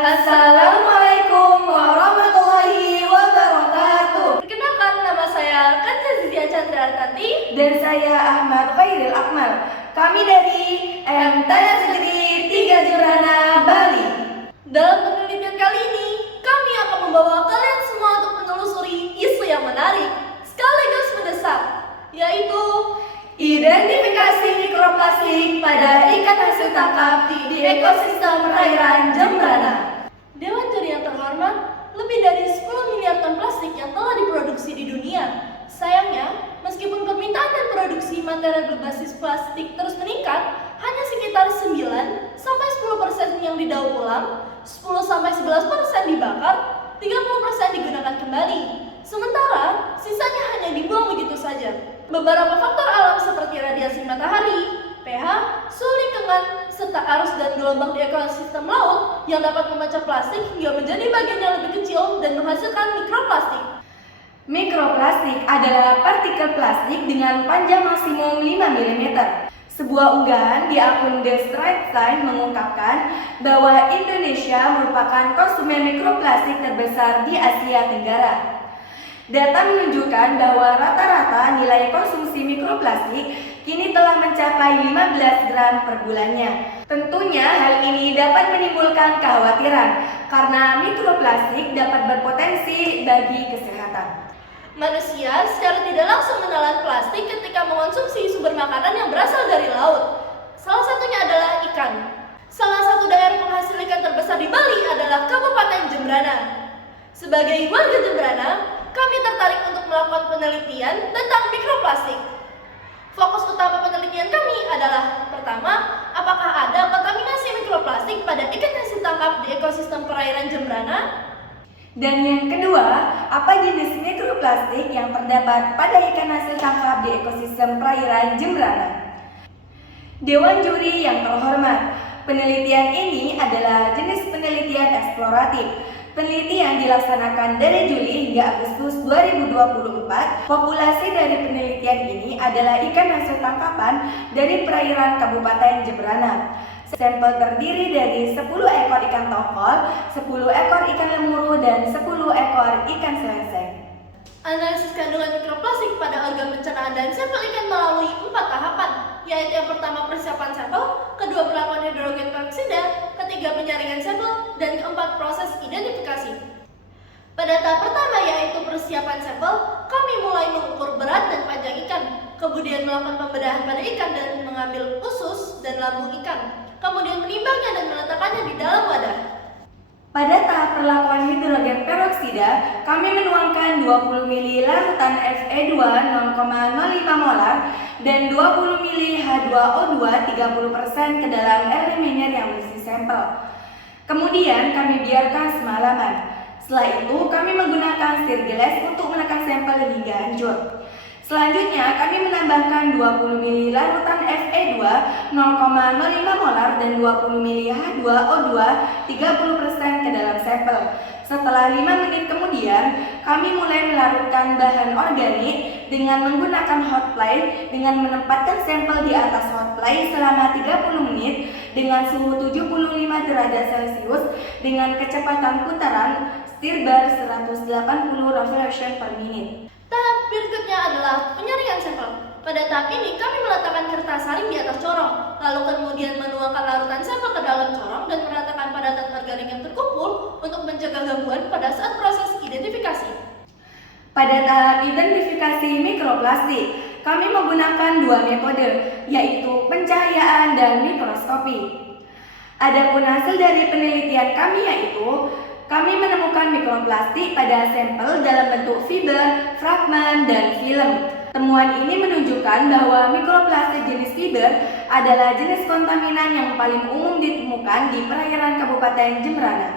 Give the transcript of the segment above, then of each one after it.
Assalamualaikum warahmatullahi wabarakatuh. Perkenalkan, nama saya Kanza Zizia Chandra Artanti. Dan saya Ahmad Khairil Akmal. Kami dari MTS Negeri 3 Jembrana, Bali. Dalam penelitian kali ini, kami akan membawa kalian semua untuk menelusuri isu yang menarik sekaligus mendesak, yaitu Identifikasi mikroplastik pada ikan hasil tangkap di ekosistem perairan Jembrana. Dewan Juri yang terhormat, lebih dari 10 miliar ton plastik yang telah diproduksi di dunia. Sayangnya, meskipun permintaan dan produksi material berbasis plastik terus meningkat, hanya sekitar 9-10% yang didaur ulang, 10-11% dibakar, 30% digunakan kembali. Sementara, sisanya hanya dibuang begitu saja. Beberapa faktor alam seperti radiasi matahari, pH, suhu lingkungan, serta arus dan gelombang di ekosistem laut yang dapat memecah plastik hingga menjadi bagian yang lebih kecil dan menghasilkan mikroplastik. Mikroplastik adalah partikel plastik dengan panjang maksimum 5 mm. Sebuah unggahan di akun The Straits Times mengungkapkan bahwa Indonesia merupakan konsumen mikroplastik terbesar di Asia Tenggara. Data menunjukkan bahwa rata-rata nilai konsumsi mikroplastik kini telah mencapai 15 gram per bulannya. Tentunya hal ini dapat menimbulkan kekhawatiran karena mikroplastik dapat berpotensi bagi kesehatan. Manusia secara tidak langsung menelan plastik ketika mengonsumsi sumber makanan yang berasal dari laut. Salah satunya adalah ikan. Salah satu daerah penghasil ikan terbesar di Bali adalah Kabupaten Jembrana. Sebagai warga Jembrana, kami tertarik untuk melakukan penelitian tentang mikroplastik. Fokus utama penelitian kami adalah, pertama, apakah ada kontaminasi mikroplastik pada ikan hasil tangkap di ekosistem perairan Jembrana? Dan yang kedua, apa jenis mikroplastik yang terdapat pada ikan hasil tangkap di ekosistem perairan Jembrana? Dewan Juri yang terhormat, penelitian ini adalah jenis penelitian eksploratif. Penelitian dilaksanakan dari Juli hingga Agustus 2024. Populasi dari penelitian ini adalah ikan hasil tangkapan dari perairan Kabupaten Jembrana. Sampel terdiri dari 10 ekor ikan tongkol, 10 ekor ikan lemuru, dan 10 ekor ikan seleseng. Analisis kandungan mikroplastik pada organ pencernaan dan sampel ikan melalui 4 tahapan, yaitu yang pertama persiapan sampel, kedua penerapan hidrogen peroksida, ketiga penyaringan sampel, dan keempat proses identifikasi. Pada tahap pertama yaitu persiapan sampel, kami mulai mengukur berat dan panjang ikan, kemudian melakukan pembedahan pada ikan dan mengambil usus dan lambung ikan, kemudian menimbangnya dan meletakkannya di dalam wadah. Pada tahap perlakuan hidrogen peroksida, kami menuangkan 20 ml larutan Fe2 0,05 molar dan 20 ml H2O2 30% ke dalam air linear yang berisi sampel. Kemudian kami biarkan semalaman. Setelah itu, kami menggunakan stir gelas untuk menekan sampel hingga hancur. Selanjutnya, kami menambahkan 20 ml larutan Fe2 0,05 molar dan 20 ml H2O2 30% ke dalam sampel. Setelah 5 menit kemudian, kami mulai melarutkan bahan organik dengan menggunakan hot plate dengan menempatkan sampel di atas hot plate selama 30 menit dengan suhu 75 derajat Celcius dengan kecepatan putaran stir bar 180 revolution per menit. Tahap berikutnya adalah penyaringan sampel. Pada tahap ini, kami meletakkan kertas saring di atas corong, lalu kemudian menuangkan larutan sampel ke dalam corong dan meratakan padatan organik yang terkumpul untuk mencegah gangguan pada saat proses identifikasi. Pada tahap identifikasi mikroplastik, kami menggunakan 2 metode, yaitu pencahayaan dan mikroskopi. Adapun hasil dari penelitian kami yaitu kami menemukan mikroplastik pada sampel dalam bentuk fiber, fragmen, dan film. Temuan ini menunjukkan bahwa mikroplastik jenis fiber adalah jenis kontaminan yang paling umum ditemukan di perairan Kabupaten Jembrana.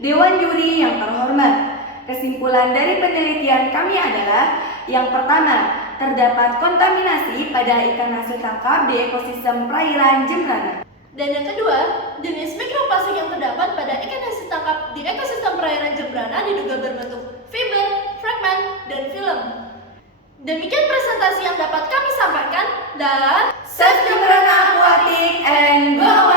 Dewan Juri yang terhormat, kesimpulan dari penelitian kami adalah yang pertama, terdapat kontaminasi pada ikan hasil tangkap di ekosistem perairan Jembrana. Dan yang kedua, jenis mikroplastik yang terdapat pada ikan hasil tangkap di ekosistem perairan Jembrana diduga berbentuk fiber, fragmen, dan film. Demikian presentasi yang dapat kami sampaikan dan Save Jembrana Aquatic and go